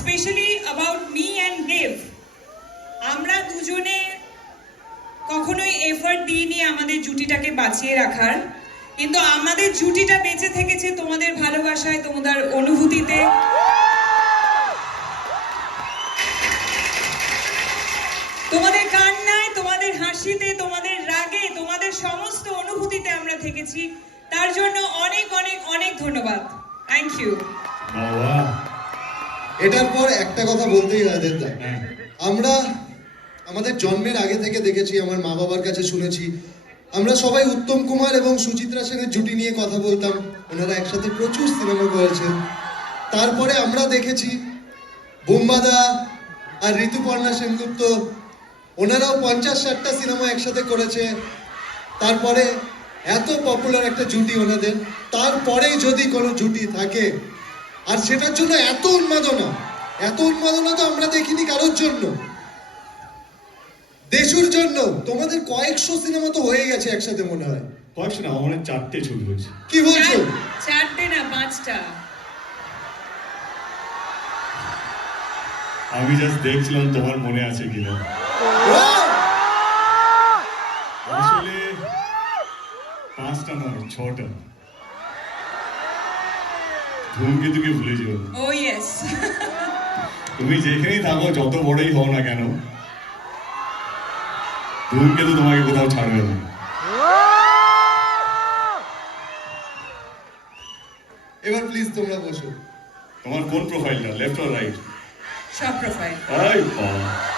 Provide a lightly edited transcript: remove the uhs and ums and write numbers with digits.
Specially about me and দেব, আমরা দুজনে কখনোই এফর্ট দিইনি আমাদের জুটিটাকে বাঁচিয়ে রাখার, কিন্তু আমাদের জুটিটা বেঁচে থেকেছে তোমাদের ভালোবাসায়, তোমাদের অনুভূতিতে। তোমাদের কান্নায়, তোমাদের হাসিতে, তোমাদের রাগে, তোমাদের সমস্ত অনুভূতিতে আমরা থেকেছি। তার জন্য অনেক অনেক অনেক ধন্যবাদ। Thank you. এটার পর একটা কথা বলতেই হয় দেবদা, আমরা আমাদের জন্মের আগে থেকে দেখেছি, আমার মা বাবার কাছে শুনেছি, আমরা সবাই উত্তম কুমার এবং সুচিত্রা সেনের জুটি নিয়ে কথা বলতাম। ওনারা একসাথে প্রচুর সিনেমা করেছেন। তারপরে আমরা দেখেছি বোম্বাদা আর ঋতুপর্ণা সেনগুপ্ত, ওনারাও 50-60টা সিনেমা একসাথে করেছে। তারপরে এত পপুলার একটা জুটি ওনাদের, তারপরেই যদি কোনো জুটি থাকে আর সেটার জন্য এত উন্মাদনা তো আমরা দেখিনি কারোর জন্য। দেশুর জন্য তোমাদের কয়েকশো সিনেমা তো হয়ে গেছে একসাথে, মনে হয় কয়েকশো না, আমার 4টে ছবি হয়েছে। কি বলছো? 4টে না 5টা। আমি জাস্ট দেখছিলাম তোমার মনে আছে কিনা। আসলে 5টা নয়, 6টা। ধূমকেতুকে ভুলে যেও না। ও ইয়েস। তুমি যেখানেই থাকো, যত বড়ই হও না কেন, ধূমকেতু তোমাকে কোথাও ছাড়বে না। এবার প্লিজ তোমরা বসো। তোমার কোন প্রোফাইলটা, লেফট অর রাইট? সব প্রোফাইল। আই বাবা।